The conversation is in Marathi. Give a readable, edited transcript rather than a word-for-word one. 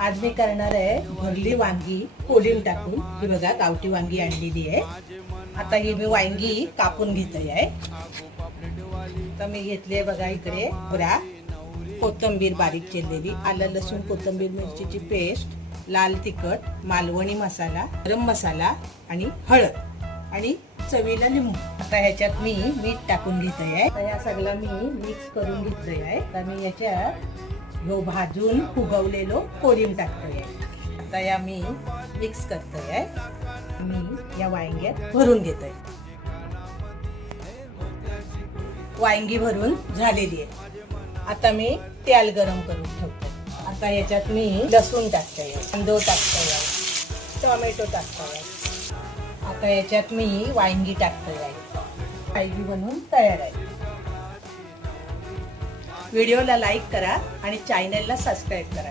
आज मी करणार आहे भरली वांगी कोलिम टाकून। ही बघा गावठी वांगी आणलेली आहे। आता ही मी वांगी कापून घेत आहे। तर मी घेतले बघा इकडे बरा कोथिंबीर बारीक चिरलेली, आलं लसूण कोथिंबीर मिरचीची पेस्ट, लाल तिखट, मालवणी मसाला, गरम मसाला आणि हळद आणि चवीला लिंबू। आता ह्याच्यात मी मीठ टाकून घेत आहे। आता या सगळं मी मिक्स करून घेतलं आहे। आता मी याच्यात ह्यो भाजून फुगवलेलो कोलिम टाकतोय। आता या मी मिक्स करतोय। मी या वांग्यात भरून घेतोय। वांगी भरून झालेली आहे। आता मी तेल गरम करून ठेवतो। आता याच्यात मी लसूण टाकतोय, कांदा टाकतोय, टोमॅटो टाकतोय। आता याच्यात मी वांगी टाकतोय। वांगी बनवून तयार आहे। व्हिडिओला लाईक करा आणि चॅनलला सबस्क्राईब करा।